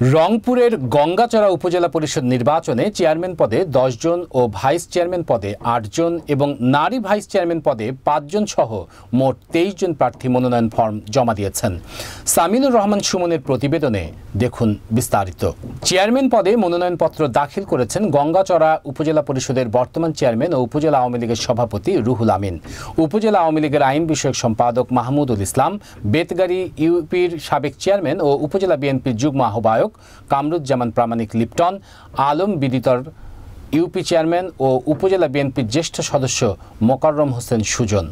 রংপুরের গঙ্গাচড়া উপজেলা পরিষদ নির্বাচনে চেয়ারম্যান পদে ১০ জন ও ভাইস চেয়ারম্যান পদে ৮ জন এবং নারী ভাইস চেয়ারম্যান পদে ৫ জন সহ মোট ২৩ জন প্রার্থী মনোনয়ন ফর্ম জমা দিয়েছেন। সামিনুর রহমান সুমনের প্রতিবেদনে দেখুন বিস্তারিত। চেয়ারম্যান পদে মনোনয়নপত্র দাখিল করেছেন গঙ্গাচড়া উপজেলা পরিষদের বর্তমান চেয়ারম্যান ও উপজেলা আওয়ামী লীগের সভাপতি রুহুল আমিন, উপজেলা আওয়ামী লীগের আইন বিষয়ক সম্পাদক মাহমুদুল ইসলাম, বেতগাড়ি ইউপির সাবেক চেয়ারম্যান ও উপজেলা বিএনপির যুগ্ম আহ্বায়ক কামরুজ্জামান প্রামাণিক লিপ্টন, আলম বিদিতর ইউপি চেয়ারম্যান ও উপজেলা বিএনপির জ্যেষ্ঠ সদস্য মোকাররম হোসেন সুজন,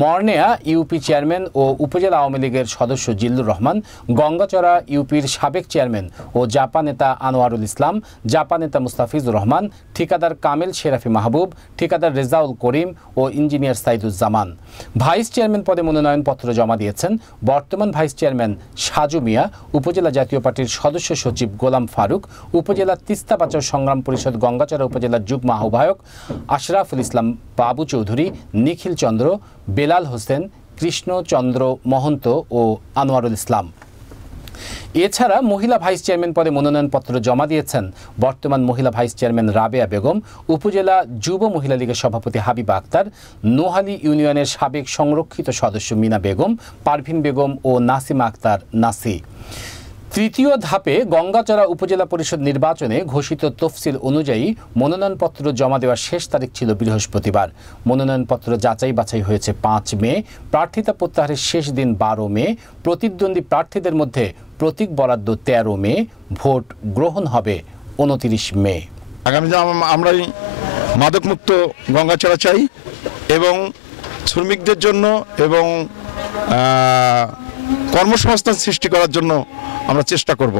মর্নেয়া ইউপি চেয়ারম্যান ও উপজেলা আওয়ামী লীগের সদস্য জিল্লুর রহমান, গঙ্গাচড়া ইউপির সাবেক চেয়ারম্যান ও জাপা নেতা আনোয়ারুল ইসলাম, জাপা নেতা মুস্তাফিজুর রহমান, ঠিকাদার কামেল শেরাফি মাহবুব, ঠিকাদার রেজাউল করিম ও ইঞ্জিনিয়ার সাইদুজ্জামান। ভাইস চেয়ারম্যান পদে মনোনয়নপত্র জমা দিয়েছেন বর্তমান ভাইস চেয়ারম্যান সাজু মিয়া, উপজেলা জাতীয় পার্টির সদস্য সচিব গোলাম ফারুক, উপজেলা তিস্তা বাঁচাও সংগ্রাম পরিষদ গঙ্গাচড়া উপজেলার যুগ্ম আহ্বায়ক আশরাফুল ইসলাম বাবু চৌধুরী, নিখিল চন্দ্র, বেলাল হোসেন, কৃষ্ণচন্দ্র মহন্ত ও আনোয়ারুল ইসলাম। এছাড়া মহিলা ভাইস চেয়ারম্যান পদে মনোনয়নপত্র জমা দিয়েছেন বর্তমান মহিলা ভাইস চেয়ারম্যান রাবেয়া বেগম, উপজেলা যুব মহিলা লীগের সভাপতি হাবিবা আক্তার, নোহালী ইউনিয়নের সাবেক সংরক্ষিত সদস্য মিনা বেগম, পারভিন বেগম ও নাসিমা আক্তার নাসি। তৃতীয় ধাপে গঙ্গাচড়া উপজেলা পরিষদ নির্বাচনে ঘোষিত তফসিল অনুযায়ী মনোনয়নপত্র জমা দেওয়ার শেষ তারিখ ছিল বৃহস্পতিবার। মনোনয়নপত্র যাচাই বাছাই হয়েছে ৫ মে, প্রার্থিতা প্রত্যাহারের শেষ দিন ১২ মে, প্রতিদ্বন্দ্বী প্রার্থীদের মধ্যে প্রতীক বরাদ্দ ১৩ মে, ভোট গ্রহণ হবে ২৯ মে। আগামী আমরা মাদকমুক্ত গঙ্গাচড়া চাই এবং শ্রমিকদের জন্য এবং কর্মসংস্থান সৃষ্টি করার জন্য আমরা চেষ্টা করব।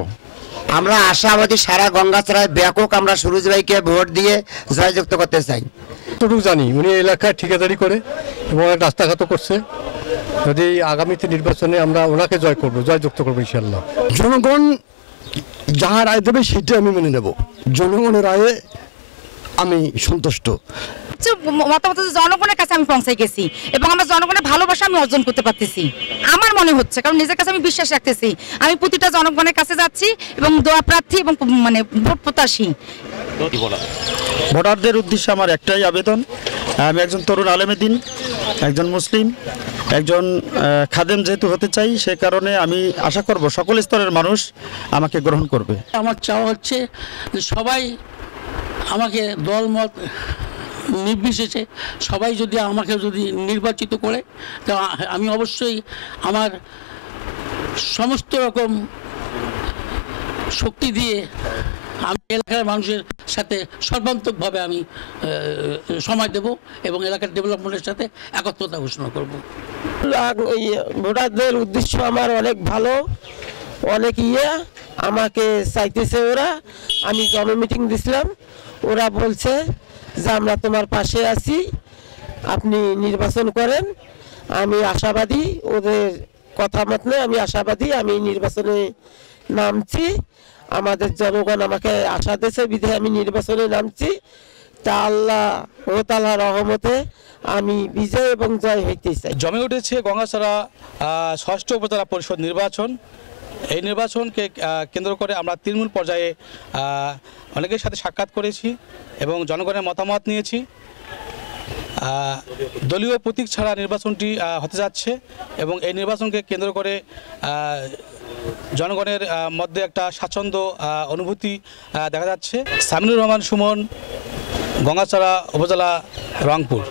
আমরা আশাবাদী সারা গঙ্গাচড়ায় ব্যাপক আমরা সুরজ ভাইকে ভোট দিয়ে জয়যুক্ত করতে চাই। যতটুকু জানি উনি এলাকায় ঠিকাদারি করে এবং রাস্তাঘাটও করছে। যদি আগামীতে নির্বাচনে আমরা ওনাকে জয়যুক্ত করবো ইনশাল্লাহ। জনগণ যাহা রায় দেবে সেটা আমি মেনে নেব। জনগণের রায়ে আমি সন্তুষ্ট। মতামত জনগণের কাছে আমি পৌঁছে গেছি এবং আমার জনগণের ভালোবাসা আমি অর্জন করতে পারতেছি আমার মনে হচ্ছে, কারণ নিজের কাছে আমি বিশ্বাস রাখতেছি। আমি প্রতিটা জনগণের কাছে যাচ্ছি এবং দোয়া প্রার্থী এবং ভোট প্রত্যাশী। ভোটারদের উদ্দেশ্যে আমার একটাই আবেদন, আমি একজন তরুণ আলেমে দিন, একজন মুসলিম, একজন খাদেম যেহেতু হতে চাই, সে কারণে আমি আশা করব সকল স্তরের মানুষ আমাকে গ্রহণ করবে। আমার চাওয়া হচ্ছে যে সবাই আমাকে দলমত নির্বিশেষে সবাই যদি আমাকে নির্বাচিত করে, তা আমি অবশ্যই আমার সমস্ত রকম শক্তি দিয়ে আমি এলাকার মানুষের সাথে সর্বান্তকভাবে আমি সময় দেব এবং এলাকার ডেভেলপমেন্টের সাথে একত্রতা ঘোষণা করব। ভোটারদের উদ্দেশ্য আমার অনেক ভালো, অনেক আমাকে চাইতেছে ওরা। আমি জনমিটিং দিছিলাম, ওরা বলছে যে আমরা তোমার পাশে আছি, আপনি নির্বাচন করেন। আমি আশাবাদী, ওদের কথা মতনে আমি আশাবাদী, আমি নির্বাচনে নামছি। আমাদের জনগণ আমাকে আশা দিয়েছে বিধায় আমি নির্বাচনে নামছি। তা আল্লাহ ও তাআলার রহমতে আমি বিজয় এবং জয় হইতে চাই। জমে উঠেছে গঙ্গাচড়া ৬ষ্ঠ উপজেলা পরিষদ নির্বাচন। এই নির্বাচনকে কেন্দ্র করে আমরা তৃণমূল পর্যায়ে অনেকের সাথে সাক্ষাৎ করেছি এবং জনগণের মতামত নিয়েছি। দলীয় প্রতীক ছাড়া নির্বাচনটি হতে যাচ্ছে এবং এই নির্বাচনকে কেন্দ্র করে জনগণের মধ্যে একটা স্বাচ্ছন্দ্য অনুভূতি দেখা যাচ্ছে। সামিনুর রহমান সুমন, গঙ্গাচড়া উপজেলা, রংপুর।